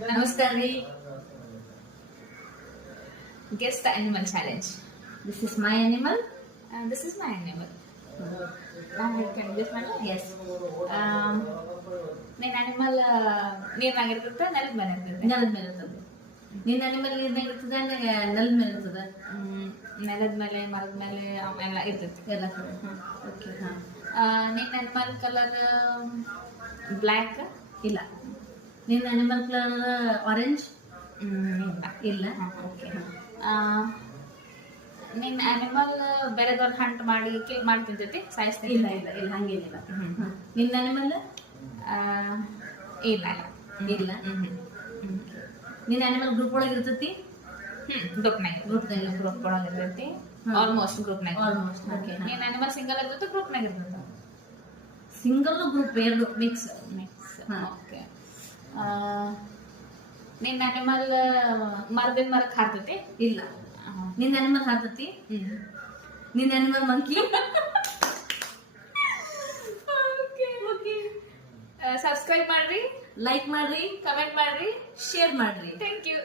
ನಮಸ್ಕಾರ ರೀ. Guess the animal challenge. This is my animal. This is my animal. ನಾನು ಹೇಳ್ತೇನೆ, ಗೆಸ್ ಮಾಡಿ. Yes. ನಿನ್ನ ಅನಿಮಲ್ ನೀರ್ನಾಗಿರ್ತದೆ, ನೆಲದ ಮೇಲೆ ಇರ್ತದೆ. ನೆಲದ ಮೇಲೆ ಇರ್ತದೆ. ನಿನ್ನ ಅನಿಮಲ್ ನೀರ್ನಾಗ ಇರ್ತದೆ, ನೆಲದ ಮೇಲೆ ಇರ್ತದೆ. ನೆಲದ ಮೇಲೆ, ಮರದ ಮೇಲೆ ಎಲ್ಲ ಇರ್ತೈತಿ ಎಲ್ಲ ಕಡೆ. ಓಕೆ. ಹಾಂ. ನಿನ್ನ ಅನಿಮಲ್ ಕಲರ್ ಬ್ಲ್ಯಾಕ್? ಇಲ್ಲ. ನಿನ್ನ ಅನಿಮಲ್ ಕಲರ್ ಆರೆಂಜ್? ಇಲ್ಲ. ಓಕೆ. ನಿನ್ನ ಅನಿಮಲ್ ಬೇರೆದವ್ರ ಹಂಟ್ ಮಾಡಿ ಕಿಲ್ ಮಾಡಿ ತಿಂತೈತಿ, ಸಾಯಿಸ್ತೈತಿ? ಇಲ್ಲ ಇಲ್ಲ ಇಲ್ಲ, ಹಂಗೇನಿಲ್ಲ. ನಿನ್ನ ಅನಿಮಲ್? ಇಲ್ಲ ಇಲ್ಲ. ನಿನ್ನ ಅನಿಮಲ್ ಗ್ರೂಪ್ ಒಳಗೆ ಇರ್ತೈತಿ? ಗ್ರೂಪ್ ಒಳಗೆ ಇರ್ತೈತಿ. ಆಲ್ಮೋಸ್ಟ್ ಗ್ರೂಪ್ನಾಗ. ಆಲ್ಮೋಸ್ಟ್. ಓಕೆ. ನಿನ್ನ ಅನಿಮಲ್ ಸಿಂಗಲ್ ಇರ್ತೈತಿ, ಗ್ರೂಪ್ನಾಗ ಇರ್ತೈತಿ? ಸಿಂಗಲ್ ಗ್ರೂಪ್ ಎರಡು ಮಿಕ್ಸ್. ಓಕೆ. ನಿನ್ನ ಅನಿಮಲ್ ಮರದಿಂದ ಮರಕ್ಕೆ ಹಾರ್ತೈತಿ? ಇಲ್ಲ. ನಿನ್ನ ಅನಿಮಲ್ ಹಾರ್ತತಿ? ನಿನ್ನ ಅನಿಮಲ್ ಮಂಕಿ? ಸಬ್ಸ್ಕ್ರೈಬ್ ಮಾಡ್ರಿ, ಲೈಕ್ ಮಾಡ್ರಿ, ಕಮೆಂಟ್ ಮಾಡ್ರಿ, ಶೇರ್ ಮಾಡ್ರಿ. Thank you.